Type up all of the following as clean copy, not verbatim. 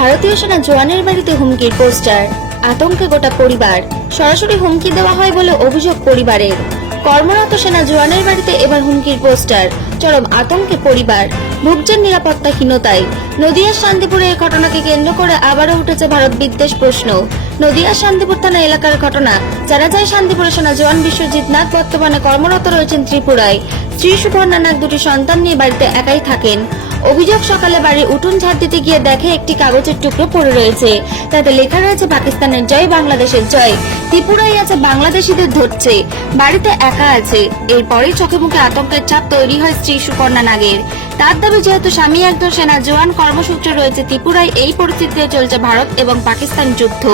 ভারতীয় সেনা জওয়ানের বাড়িতে হুমকির পোস্টার, আতঙ্কে গোটা পরিবার। সরাসরি হুমকি দেওয়া হয় বলে অভিযোগ পরিবারের। কর্মরত সেনা জওয়ানের বাড়িতে এবার হুমকির পোস্টার, চরম আতঙ্কে পরিবার। ভুগছেন নিরাপত্তাহীনতায়। নদিয়ার শান্তিপুরে এই ঘটনাকে কেন্দ্র করে আবারও উঠেছে ভারত বিদ্বেষ প্রশ্ন। নদিয়ার শান্তিপুর থানা এলাকার ঘটনা। জানা যায়, শান্তিপুরে সেনা জওয়ান বিশ্বজিৎ নাথ বর্তমানে কর্মরত রয়েছেন ত্রিপুরায়। স্ত্রী সুবর্ণা নাথ দুটি সন্তান নিয়ে বাড়িতে একাই থাকেন। অভিযোগ, সকালে বাড়ির উঠোন ঝাড় দিতে গিয়ে দেখে একটি কাগজের টুকরো পড়ে রয়েছে। তাতে লেখা রয়েছে পাকিস্তানের জয়, বাংলাদেশের জয়। ত্রিপুরাই আছে, বাংলাদেশিদের ধরছে। বাড়িতে একা আছে। এরপরেই চোখে মুখে আতঙ্কের চাপ তৈরি হয় স্ত্রী সুপর্ণা নাগের। তার দাবি, যেহেতু স্বামী একজন সেনা জওয়ান, কর্মসূত্রে রয়েছে ত্রিপুরায়, এই পরিস্থিতিতে চলছে ভারত এবং পাকিস্তান যুদ্ধ।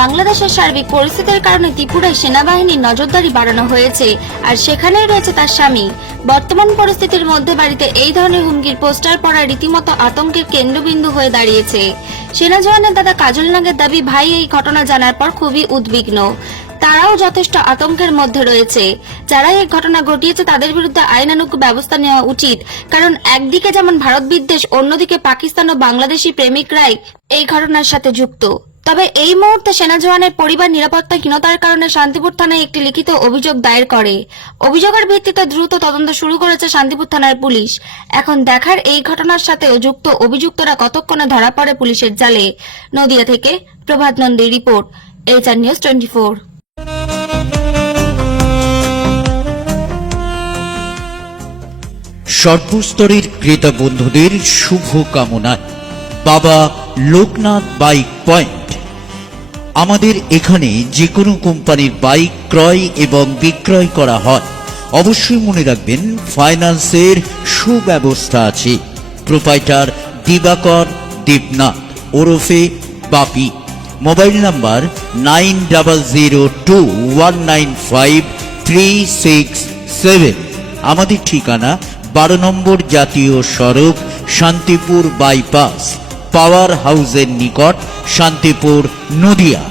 বাংলাদেশের সার্বিক পরিস্থিতির কারণে ত্রিপুরায় সেনাবাহিনীর নজরদারি বাড়ানো হয়েছে, আর সেখানেই রয়েছে তার স্বামী। বর্তমান পরিস্থিতির মধ্যে বাড়িতে এই ধরনের হুমকির পোস্টার পড়া রীতিমতো আতঙ্কের কেন্দ্রবিন্দু হয়ে দাঁড়িয়েছে। সেনা জওয়ানের দাদা কাজল নাগের দাবি, ভাই এই ঘটনা জানার পর খুবই উদ্বিগ্ন। তারাও যথেষ্ট আতঙ্কের মধ্যে রয়েছে। যারা এই ঘটনা ঘটিয়েছে তাদের বিরুদ্ধে আইনানুগ ব্যবস্থা নেওয়া উচিত, কারণ একদিকে যেমন ভারত বিদ্বেষ, অন্যদিকে পাকিস্তান ও বাংলাদেশি প্রেমিকরাই এই ঘটনার সাথে যুক্ত। তবে এই মুহূর্তে সেনা জওয়ানের পরিবার নিরাপত্তাহীনতার কারণে শান্তিপুর থানায় একটি লিখিত অভিযোগ দায়ের করে। অভিযোগের ভিত্তিতে দ্রুত তদন্ত শুরু করেছে শান্তিপুর থানার পুলিশ। এখন দেখার, এই ঘটনার সাথেও যুক্ত অভিযুক্তরা কতক্ষণে ধরা পড়ে পুলিশের জালে। নদিয়া থেকে প্রভাত নন্দীর রিপোর্ট, HR News 24। সর্বস্তরের ক্রেতা বন্ধুদের শুভ কামনায় বাবা লোকনাথ বাইক পয়েন্ট। আমাদের এখানে যে কোনো কোম্পানির বাইক ক্রয় এবং বিক্রয় করা হয়। অবশ্যই মনে রাখবেন, ফাইন্যান্সের সুব্যবস্থা আছে। প্রোপাইটার দিবাকর দেবনাথ ওরফে বাপি। Mobile number 9002195367। আমাদের ঠিকানা 12 নম্বর জাতীয় সড়ক, শান্তিপুর বাইপাস, পাওয়ার হাউসের নিকট, শান্তিপুর, নদিয়া।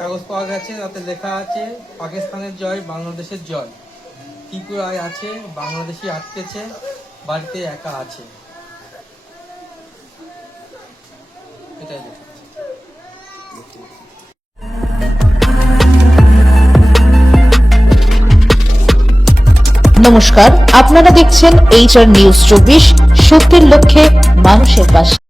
কাগজ পাওয়া গেছে, তাতে লেখা আছে পাকিস্তানের জয়, বাংলাদেশের জয়। ত্রিপুরায় আছে, বাংলাদেশি আটকেছে, বাড়িতে একা আছে, এটাই লেখা আছে। নমস্কার, আপনারা দেখছেন HR News 24, সত্যের লক্ষ্যে মানুষের পাশে।